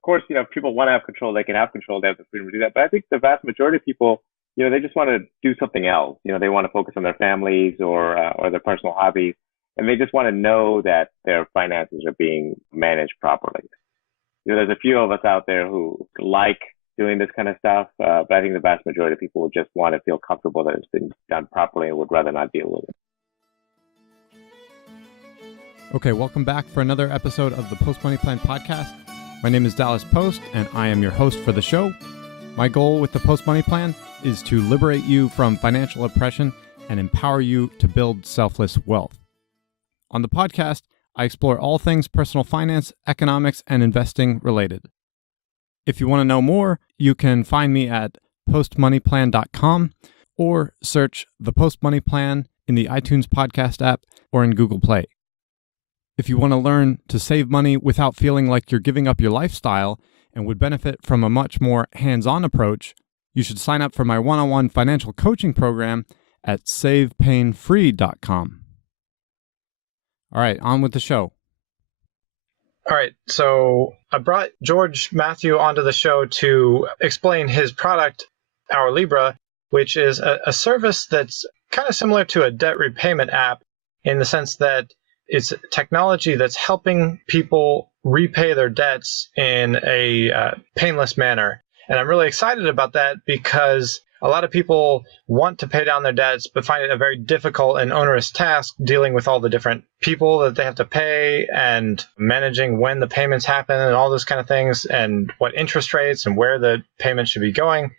Of course, if people want to have control, they can have control. They have the freedom to do that. But I think the vast majority of people, they just want to do something else. They want to focus on their families or their personal hobbies, and they just want to know that their finances are being managed properly. There's a few of us out there who like doing this kind of stuff, but I think the vast majority of people just want to feel comfortable that it's been done properly and would rather not deal with it. Okay, welcome back for another episode of the Post Money Plan podcast. My name is Dallas Post, and I am your host for the show. My goal with the Post Money Plan is to liberate you from financial oppression and empower you to build selfless wealth. On the podcast, I explore all things personal finance, economics, and investing related. If you want to know more, you can find me at postmoneyplan.com or search the Post Money Plan in the iTunes podcast app or in Google Play. If you want to learn to save money without feeling like you're giving up your lifestyle and would benefit from a much more hands-on approach, you should sign up for my one-on-one financial coaching program at savepainfree.com. All right, on with the show. All right, so I brought George Mathew onto the show to explain his product, ourLibra, which is a service that's kind of similar to a debt repayment app in the sense that it's technology that's helping people repay their debts in a painless manner. And I'm really excited about that because a lot of people want to pay down their debts, but find it a very difficult and onerous task dealing with all the different people that they have to pay and managing when the payments happen and all those kind of things and what interest rates and where the payment should be going.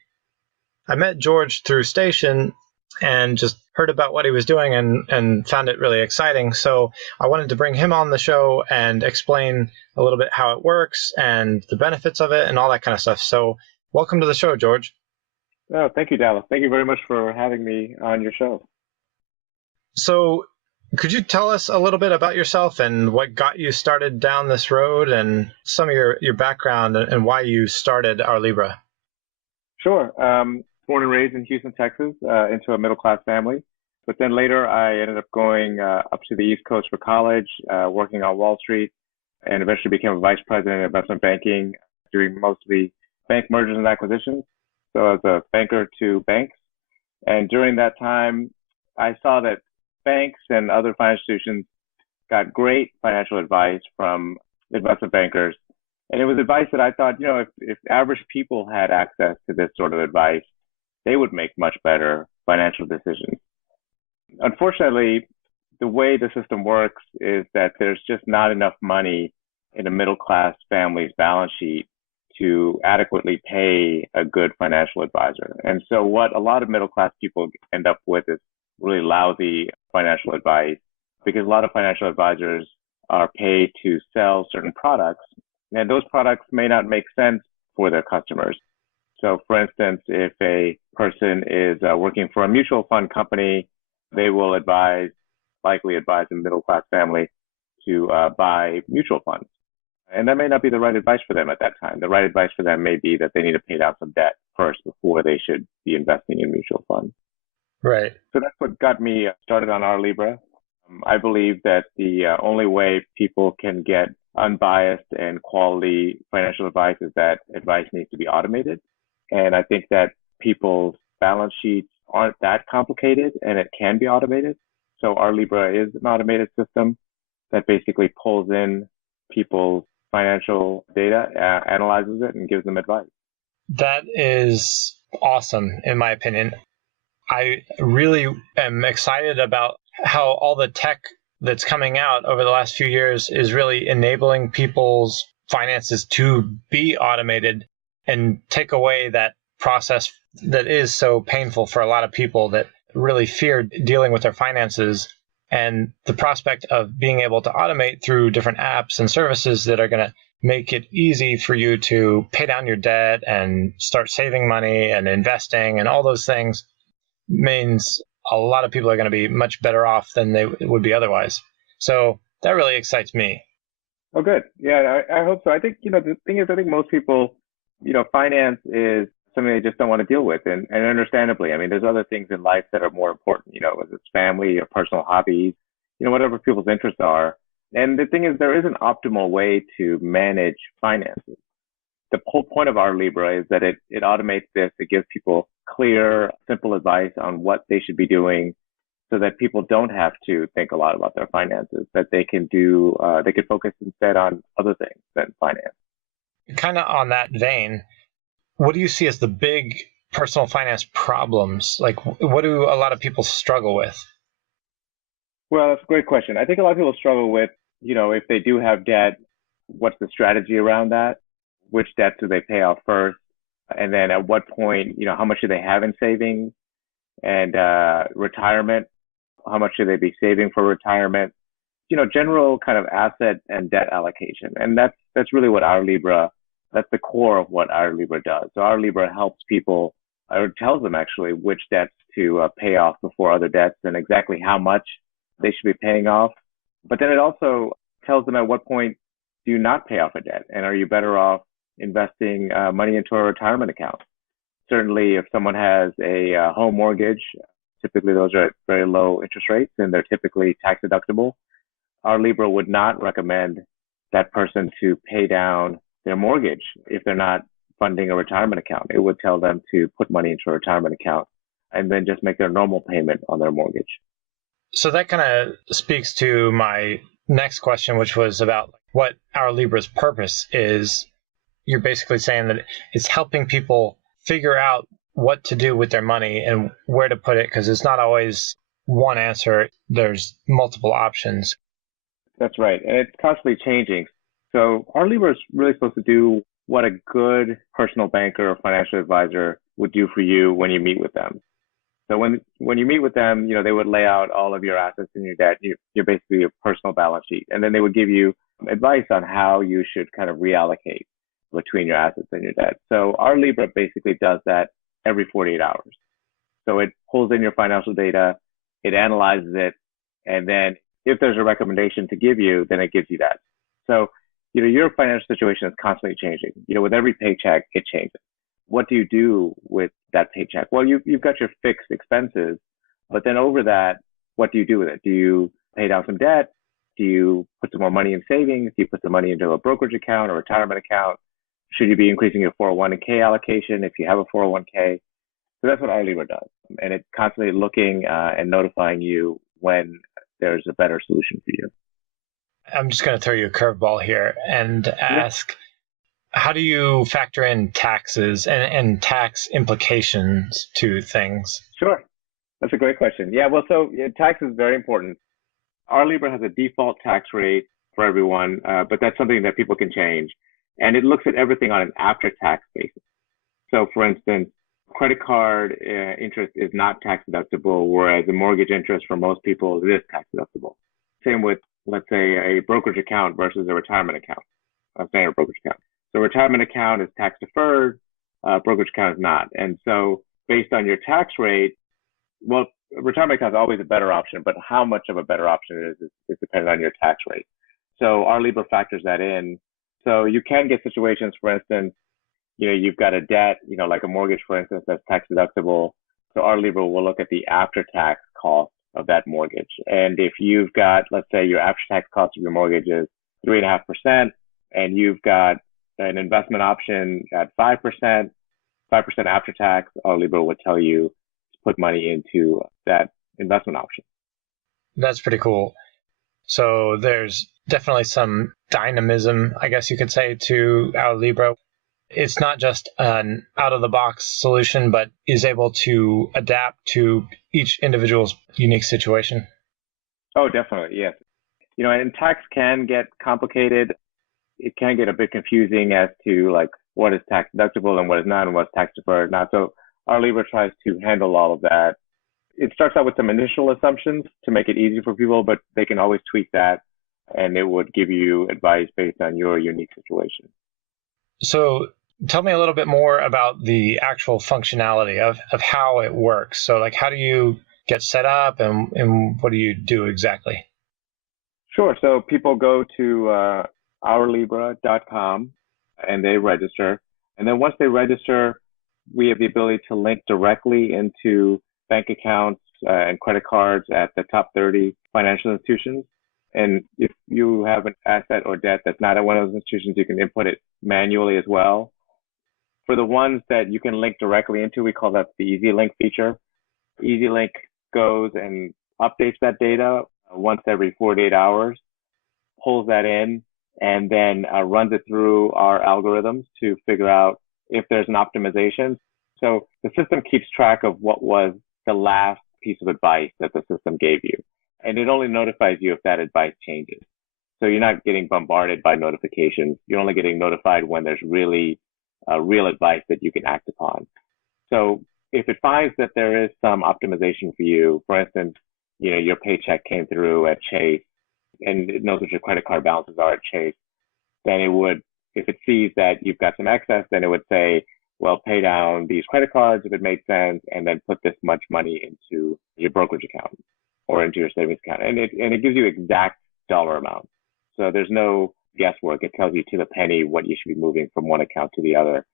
I met George through Station and just heard about what he was doing and found it really exciting. So I wanted to bring him on the show and explain a little bit how it works and the benefits of it and all that kind of stuff. So welcome to the show, George. Oh, thank you, Dallas. Thank you very much for having me on your show. So could you tell us a little bit about yourself and what got you started down this road and some of your background and why you started ourLibra? Sure. Born and raised in Houston, Texas, into a middle-class family. But then later, I ended up going up to the East Coast for college, working on Wall Street, and eventually became a vice president in investment banking, doing mostly bank mergers and acquisitions. So as a banker to banks. And during that time, I saw that banks and other financial institutions got great financial advice from investment bankers. And it was advice that I thought, if average people had access to this sort of advice, they would make much better financial decisions. Unfortunately, the way the system works is that there's just not enough money in a middle-class family's balance sheet to adequately pay a good financial advisor. And so what a lot of middle-class people end up with is really lousy financial advice because a lot of financial advisors are paid to sell certain products, and those products may not make sense for their customers. So for instance, if a person is working for a mutual fund company, they will likely advise a middle-class family to buy mutual funds. And that may not be the right advice for them at that time. The right advice for them may be that they need to pay down some debt first before they should be investing in mutual funds. Right. So that's what got me started on ourLibra. I believe that the only way people can get unbiased and quality financial advice is that advice needs to be automated. And I think that people's balance sheets aren't that complicated and it can be automated. So ourLibra is an automated system that basically pulls in people's financial data, analyzes it, and gives them advice. That is awesome, in my opinion. I really am excited about how all the tech that's coming out over the last few years is really enabling people's finances to be automated and take away that process that is so painful for a lot of people that really fear dealing with their finances. And the prospect of being able to automate through different apps and services that are going to make it easy for you to pay down your debt and start saving money and investing and all those things means a lot of people are going to be much better off than they would be otherwise. So that really excites me. Oh, good. Yeah, I hope so. I think, the thing is, I think most people, finance is something they just don't want to deal with. And understandably, I mean, there's other things in life that are more important, whether it's family or personal hobbies, whatever people's interests are. And the thing is, there is an optimal way to manage finances. the whole point of ourLibra is that it automates this. It gives people clear, simple advice on what they should be doing so that people don't have to think a lot about their finances, that they can focus instead on other things than finance. Kind of on that vein, what do you see as the big personal finance problems? Like, what do a lot of people struggle with? Well, that's a great question. I think a lot of people struggle with, if they do have debt, what's the strategy around that? Which debt do they pay off first? And then at what point, how much do they have in savings and retirement? How much should they be saving for retirement? General kind of asset and debt allocation. And that's really what ourLibra, that's the core of what ourLibra does. So ourLibra helps people, or tells them actually, which debts to pay off before other debts and exactly how much they should be paying off. But then it also tells them at what point do you not pay off a debt, and are you better off investing money into a retirement account? Certainly, if someone has a home mortgage, typically those are at very low interest rates and they're typically tax deductible. ourLibra would not recommend that person to pay down their mortgage if they're not funding a retirement account. It would tell them to put money into a retirement account and then just make their normal payment on their mortgage. So that kind of speaks to my next question, which was about what ourLibra's purpose is. You're basically saying that it's helping people figure out what to do with their money and where to put it, because it's not always one answer. There's multiple options. That's right. And it's constantly changing. So ourLibra is really supposed to do what a good personal banker or financial advisor would do for you when you meet with them. So when you meet with them, they would lay out all of your assets and your debt, you're basically your personal balance sheet. And then they would give you advice on how you should kind of reallocate between your assets and your debt. So ourLibra basically does that every 48 hours. So it pulls in your financial data, it analyzes it, and then if there's a recommendation to give you, then it gives you that. So, your financial situation is constantly changing. With every paycheck, it changes. What do you do with that paycheck? Well, you've got your fixed expenses, but then over that, what do you do with it? Do you pay down some debt? Do you put some more money in savings? Do you put some money into a brokerage account or retirement account? Should you be increasing your 401k allocation if you have a 401k? So that's what ourLibra does. And it's constantly looking and notifying you when there's a better solution for you. I'm just going to throw you a curveball here and ask, how do you factor in taxes and tax implications to things? Sure. That's a great question. Yeah, well, tax is very important. ourLibra has a default tax rate for everyone, but that's something that people can change. And it looks at everything on an after-tax basis. So, for instance, credit card interest is not tax deductible, whereas the mortgage interest for most people is tax deductible. Same with, let's say, a brokerage account versus a retirement account, a standard brokerage account. So retirement account is tax deferred, brokerage account is not. And so based on your tax rate, well, retirement account is always a better option, but how much of a better option it is dependent on your tax rate. So ourLibra factors that in. So you can get situations, for instance, you've got a debt, like a mortgage, for instance, that's tax deductible. So ourLibra will look at the after-tax cost of that mortgage. And if you've got, let's say your after-tax cost of your mortgage is 3.5%, and you've got an investment option at 5%, 5% after tax, ourLibra would tell you to put money into that investment option. That's pretty cool. So there's definitely some dynamism, I guess you could say, to ourLibra. It's not just an out-of-the-box solution, but is able to adapt to each individual's unique situation. Oh, definitely, yes. And tax can get complicated. It can get a bit confusing as to like what is tax deductible and what is not, and what's tax deferred not. So ourLibra tries to handle all of that. It starts out with some initial assumptions to make it easy for people, but they can always tweak that, and it would give you advice based on your unique situation. So tell me a little bit more about the actual functionality of how it works. So like, how do you get set up and what do you do exactly? Sure. So people go to ourLibra.com and they register. And then once they register, we have the ability to link directly into bank accounts and credit cards at the top 30 financial institutions. And if you have an asset or debt that's not at one of those institutions, you can input it manually as well. For the ones that you can link directly into, we call that the Easy Link feature. Easy Link goes and updates that data once every 48 hours, pulls that in, and then runs it through our algorithms to figure out if there's an optimization. So the system keeps track of what was the last piece of advice that the system gave you. And it only notifies you if that advice changes. So you're not getting bombarded by notifications. You're only getting notified when there's really real advice that you can act upon. So if it finds that there is some optimization for you, for instance, your paycheck came through at Chase and it knows what your credit card balances are at Chase, then it would, if it sees that you've got some excess, then it would say, well, pay down these credit cards if it made sense, and then put this much money into your brokerage account or into your savings account. And it gives you exact dollar amount. So there's no guesswork. It tells you to the penny what you should be moving from one account to the other.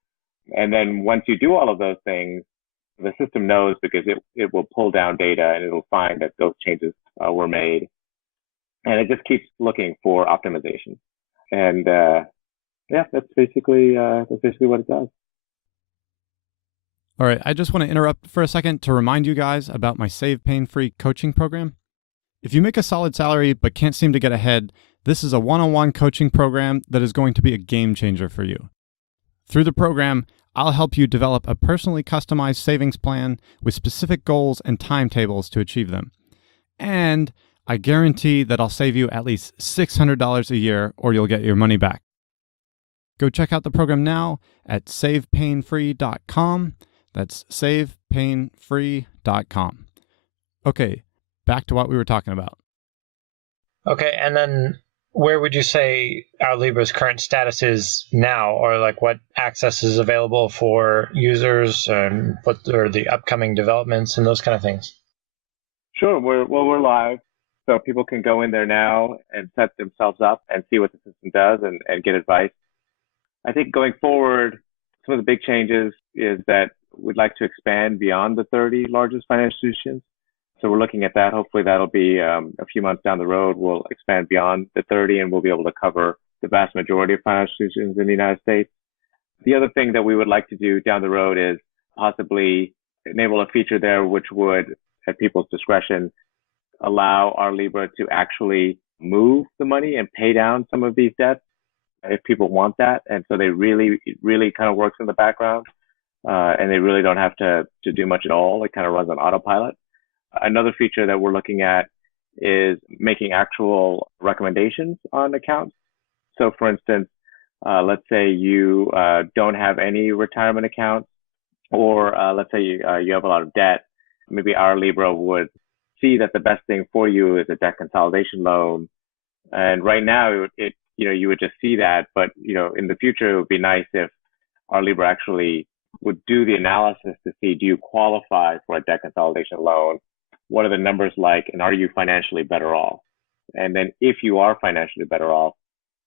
And then once you do all of those things, the system knows because it will pull down data and it'll find that those changes were made. And it just keeps looking for optimization. And that's basically what it does. All right, I just want to interrupt for a second to remind you guys about my Save Pain-Free coaching program. If you make a solid salary but can't seem to get ahead, this is a one-on-one coaching program that is going to be a game changer for you. Through the program, I'll help you develop a personally customized savings plan with specific goals and timetables to achieve them. And I guarantee that I'll save you at least $600 a year or you'll get your money back. Go check out the program now at savepainfree.com. That's savepainfree.com. Okay, back to what we were talking about. Okay, and then where would you say ourLibra's current status is now, or like what access is available for users, and what are the upcoming developments and those kind of things? Sure, we're live, so people can go in there now and set themselves up and see what the system does and get advice. I think going forward, some of the big changes is that we'd like to expand beyond the 30 largest financial institutions. So we're looking at that. Hopefully that'll be a few months down the road. We'll expand beyond the 30 and we'll be able to cover the vast majority of financial institutions in the United States. The other thing that we would like to do down the road is possibly enable a feature there which would, at people's discretion, allow ourLibra to actually move the money and pay down some of these debts if people want that. And so it really kind of works in the background. And they really don't have to do much at all. It kind of runs on autopilot. Another feature that we're looking at is making actual recommendations on accounts. So for instance, let's say you don't have any retirement accounts, or let's say you have a lot of debt. Maybe ourLibra would see that the best thing for you is a debt consolidation loan. And right now, you would just see that. But in the future, it would be nice if ourLibra actually would do the analysis to see, do you qualify for a debt consolidation loan? What are the numbers like? And are you financially better off? And then if you are financially better off,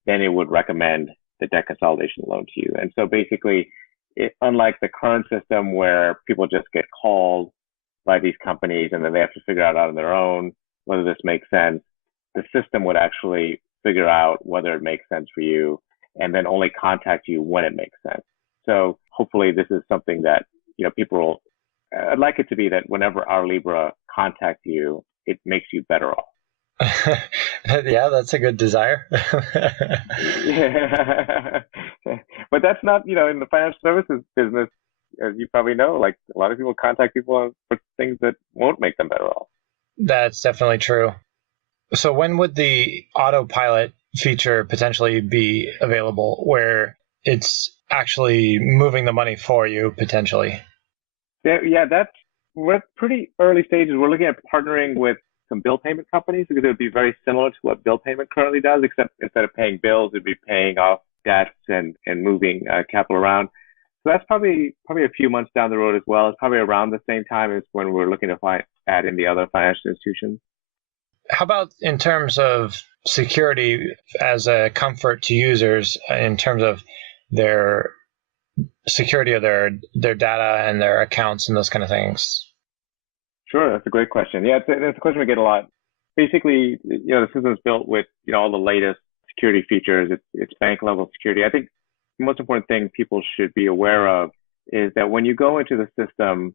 then it would recommend the debt consolidation loan to you. And so basically, unlike the current system where people just get called by these companies and then they have to figure out on their own whether this makes sense, the system would actually figure out whether it makes sense for you and then only contact you when it makes sense. So hopefully this is something that, people will, I'd like it to be that whenever ourLibra contacts you, it makes you better off. Yeah, that's a good desire. Yeah. But that's not, in the financial services business, as you probably know, like a lot of people contact people for things that won't make them better off. That's definitely true. So when would the autopilot feature potentially be available where it's actually moving the money for you potentially? Yeah, we're at pretty early stages. We're looking at partnering with some bill payment companies because it would be very similar to what bill payment currently does, except instead of paying bills, it'd be paying off debts and moving capital around. So that's probably a few months down the road as well. It's probably around the same time as when we're looking to add in the other financial institutions. How about in terms of security as a comfort to users in terms of their security of their data and their accounts and those kind of things? Sure, that's a great question. Yeah, it's a question we get a lot. Basically, the system's built with all the latest security features. It's bank level security. I think the most important thing people should be aware of is that when you go into the system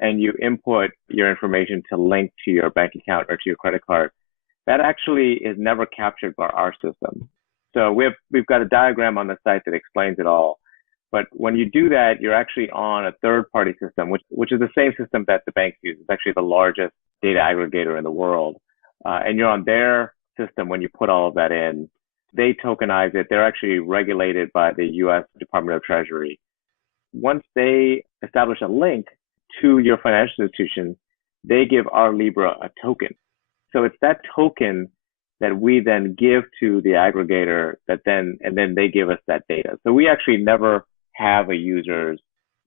and you input your information to link to your bank account or to your credit card, that actually is never captured by our system. So we've got a diagram on the site that explains it all. But when you do that, you're actually on a third-party system, which is the same system that the banks use. It's actually the largest data aggregator in the world. And you're on their system when you put all of that in. They tokenize it. They're actually regulated by the U.S. Department of Treasury. Once they establish a link to your financial institution, they give ourLibra a token. So it's that token that we then give to the aggregator and then they give us that data. So we actually never have a user's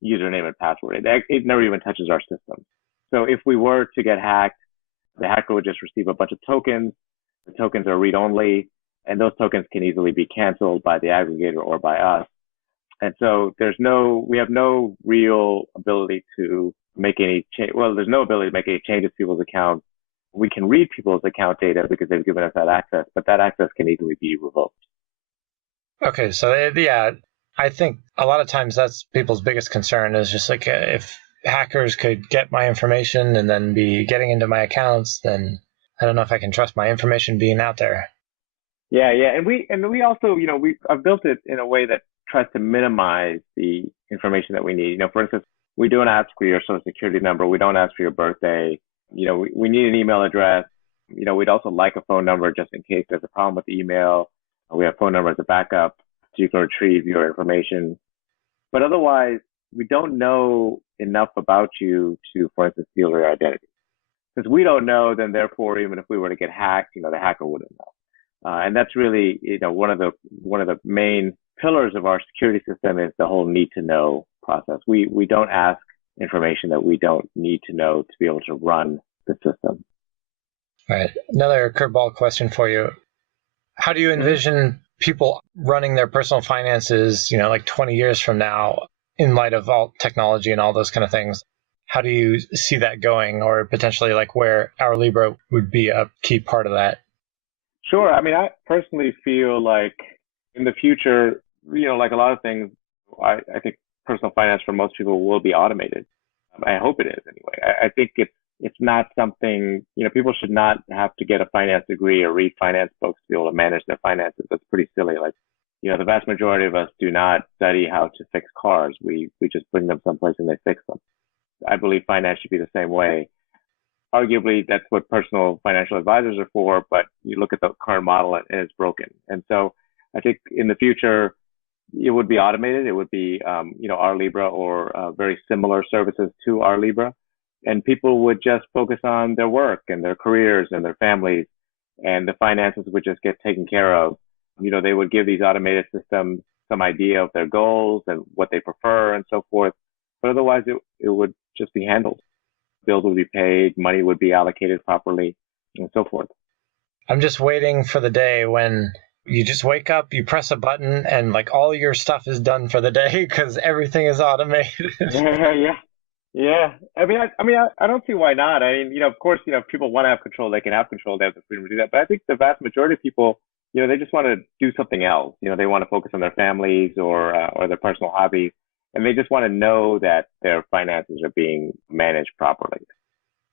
username and password. It never even touches our system. So if we were to get hacked, the hacker would just receive a bunch of tokens. The tokens are read-only, and those tokens can easily be canceled by the aggregator or by us. And so we have no real ability to make any change. Well, there's no ability to make any changes to people's accounts. We can read people's account data because they've given us that access, but that access can easily be revoked. Okay, so yeah, I think a lot of times that's people's biggest concern is just like if hackers could get my information and then be getting into my accounts, then I don't know if I can trust my information being out there. Yeah, and we also, I've built it in a way that tries to minimize the information that we need. For instance, we don't ask for your social security number. We don't ask for your birthday. We need an email address. We'd also like a phone number just in case there's a problem with the email. We have phone number as a backup so you can retrieve your information. But otherwise, we don't know enough about you to, for instance, steal your identity. Since we don't know, then therefore, even if we were to get hacked, the hacker wouldn't know. And that's really, one of the main pillars of our security system is the whole need to know process. We don't ask information that we don't need to know to be able to run the system. All right. Another curveball question for you. How do you envision people running their personal finances, like 20 years from now in light of all technology and all those kind of things? How do you see that going, or potentially like where ourLibra would be a key part of that? Sure. I personally feel like in the future, like a lot of things, I think personal finance for most people will be automated. I hope it is anyway. I think it's not something, people should not have to get a finance degree or read finance books to be able to manage their finances. That's pretty silly. Like, the vast majority of us do not study how to fix cars. We just bring them someplace and they fix them. I believe finance should be the same way. Arguably, that's what personal financial advisors are for, but you look at the current model and it's broken. And so I think in the future, it would be automated. It would be, ourLibra or very similar services to ourLibra. And people would just focus on their work and their careers and their families, and the finances would just get taken care of. They would give these automated systems some idea of their goals and what they prefer and so forth. But otherwise, it would just be handled. Bills would be paid, money would be allocated properly, and so forth. I'm just waiting for the day when you just wake up, you press a button, and like all your stuff is done for the day because everything is automated. Yeah. I don't see why not. Of course, if people want to have control, they can have control. They have the freedom to do that. But I think the vast majority of people, they just want to do something else. They want to focus on their families or their personal hobbies, and they just want to know that their finances are being managed properly.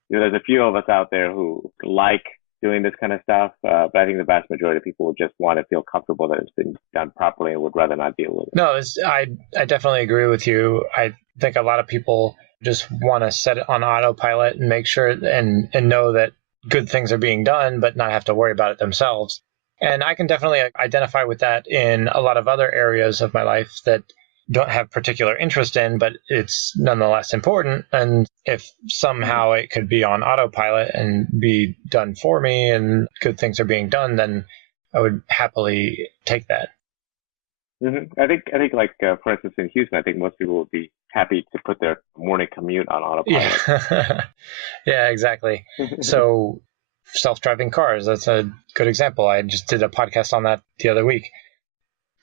There's a few of us out there who like doing this kind of stuff, but I think the vast majority of people would just want to feel comfortable that it's been done properly and would rather not deal with it. No, I definitely agree with you. I think a lot of people just want to set it on autopilot and make sure and know that good things are being done, but not have to worry about it themselves. And I can definitely identify with that in a lot of other areas of my life that don't have particular interest in, but it's nonetheless important. And if somehow it could be on autopilot and be done for me and good things are being done, then I would happily take that. Mm-hmm. I think like, for instance, in Houston, I think most people would be happy to put their morning commute on autopilot. Yeah, yeah, exactly. So self-driving cars, that's a good example. I just did a podcast on that the other week.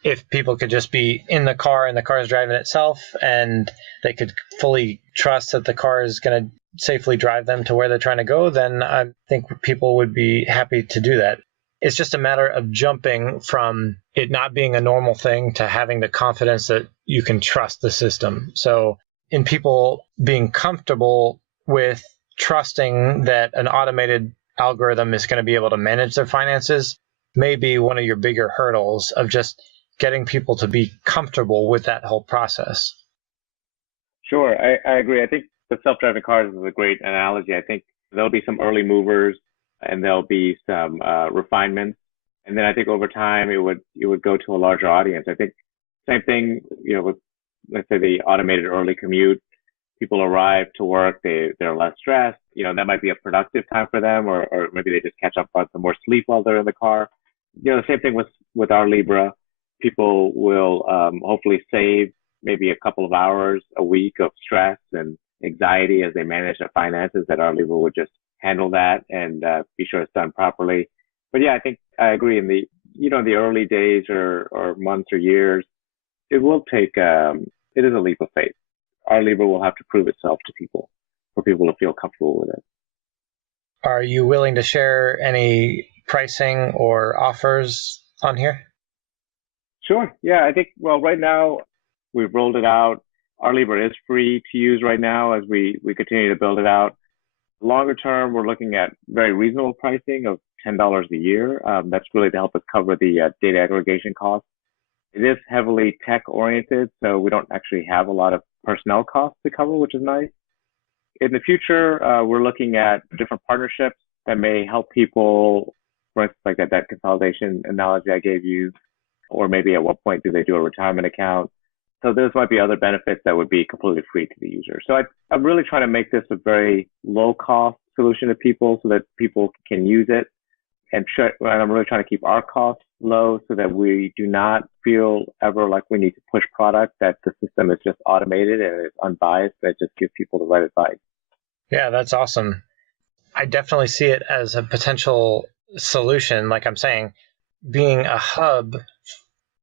If people could just be in the car and the car is driving itself and they could fully trust that the car is going to safely drive them to where they're trying to go, then I think people would be happy to do that. It's just a matter of jumping from it not being a normal thing to having the confidence that you can trust the system. So in people being comfortable with trusting that an automated algorithm is going to be able to manage their finances may be one of your bigger hurdles of just getting people to be comfortable with that whole process. Sure, I agree. I think the self-driving cars is a great analogy. I think there'll be some early movers and there'll be some refinements. And then I think over time it would go to a larger audience. I think same thing, with, let's say, the automated early commute. People arrive to work, they're less stressed. That might be a productive time for them, or maybe they just catch up on some more sleep while they're in the car. The same thing with ourLibra. People will hopefully save maybe a couple of hours a week of stress and anxiety as they manage their finances, that ourLibra would just handle that and be sure it's done properly. But yeah, I think I agree. In the early days or months or years, it will take, it is a leap of faith. ourLibra will have to prove itself to people for people to feel comfortable with it. Are you willing to share any pricing or offers on here? Sure. Yeah, I think, right now we've rolled it out. ourLibra is free to use right now as we continue to build it out. Longer term, we're looking at very reasonable pricing of $10 a year. That's really to help us cover the data aggregation costs. It is heavily tech oriented, so we don't actually have a lot of personnel costs to cover, which is nice. In the future, we're looking at different partnerships that may help people, for instance, like that debt consolidation analogy I gave you, or maybe at what point do they do a retirement account. So those might be other benefits that would be completely free to the user. So I'm really trying to make this a very low cost solution to people so that people can use it. And I'm really trying to keep our costs low so that we do not feel ever like we need to push product, that the system is just automated and it's unbiased, that just gives people the right advice. Yeah, that's awesome. I definitely see it as a potential solution, like I'm saying, being a hub.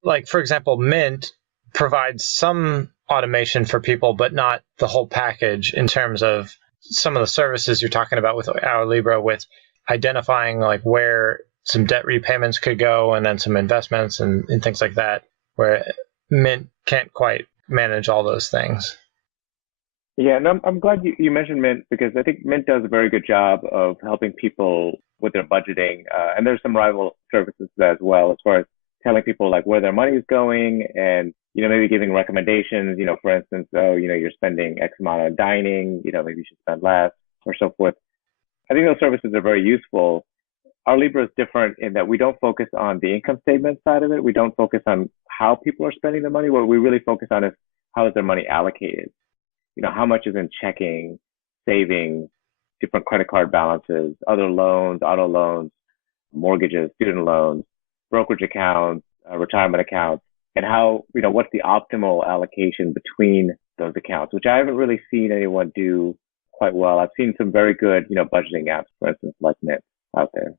Like, for example, Mint provides some automation for people, but not the whole package in terms of some of the services you're talking about with ourLibra, with identifying like where some debt repayments could go and then some investments and things like that, where Mint can't quite manage all those things. Yeah, and I'm glad you mentioned Mint, because I think Mint does a very good job of helping people with their budgeting. And there's some rival services as well, as far as telling people like where their money is going and, maybe giving recommendations, for instance, you're spending X amount on dining, maybe you should spend less or so forth. I think those services are very useful. ourLibra is different in that we don't focus on the income statement side of it. We don't focus on how people are spending their money. What we really focus on is how is their money allocated. How much is in checking, savings, different credit card balances, other loans, auto loans, mortgages, student loans, brokerage accounts, retirement accounts, and how, what's the optimal allocation between those accounts, which I haven't really seen anyone do quite well. I've seen some very good, budgeting apps, for instance, like Mint out there.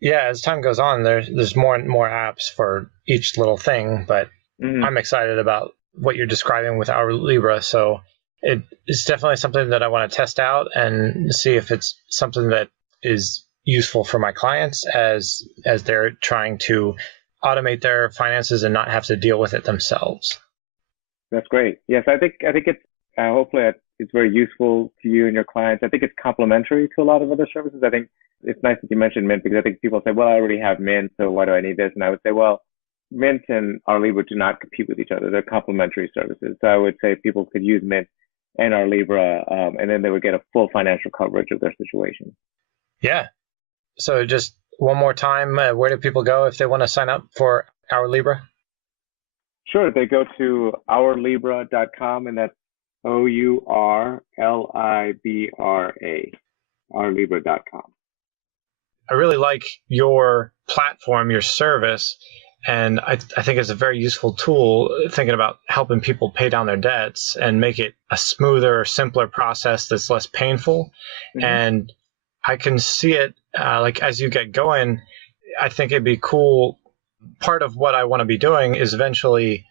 Yeah, as time goes on, there's more and more apps for each little thing, but I'm excited about what you're describing with ourLibra. So it's definitely something that I want to test out and see if it's something that is useful for my clients as they're trying to automate their finances and not have to deal with it themselves. That's great. Yes, I think it's hopefully it's very useful to you and your clients. I think it's complementary to a lot of other services. I think it's nice that you mentioned Mint, because I think people say, well, I already have Mint, so why do I need this? And I would say, well, Mint and ourLibra do not compete with each other. They're complementary services. So I would say people could use Mint and ourLibra, and then they would get a full financial coverage of their situation. Yeah. So just one more time, where do people go if they want to sign up for ourLibra? Sure. They go to ourLibra.com, and that's ourLibra, ourLibra.com. I really like your platform, your service, and I think it's a very useful tool thinking about helping people pay down their debts and make it a smoother, simpler process that's less painful. And I can see it like as you get going, I think it'd be cool. Part of what I want to be doing is eventually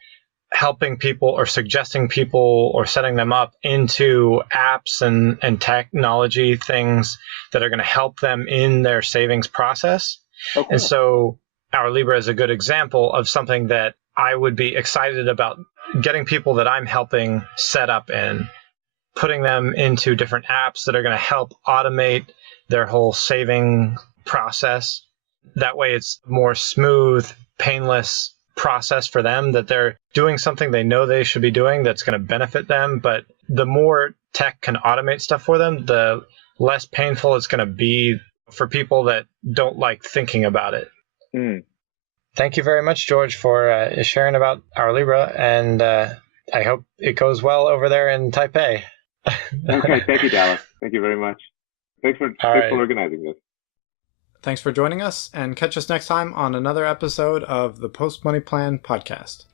helping people or suggesting people or setting them up into apps and technology things that are going to help them in their savings process. Oh, cool. And so ourLibra is a good example of something that I would be excited about getting people that I'm helping set up and putting them into different apps that are going to help automate their whole saving process. That way it's more smooth, painless process for them, that they're doing something they know they should be doing that's going to benefit them. But the more tech can automate stuff for them, the less painful it's going to be for people that don't like thinking about it. Thank you very much, George, for sharing about ourLibra, and I hope it goes well over there in Taipei. Okay, thank you, Dallas. Thank you very much. Thanks for organizing this. Thanks for joining us, and catch us next time on another episode of the Post Money Plan podcast.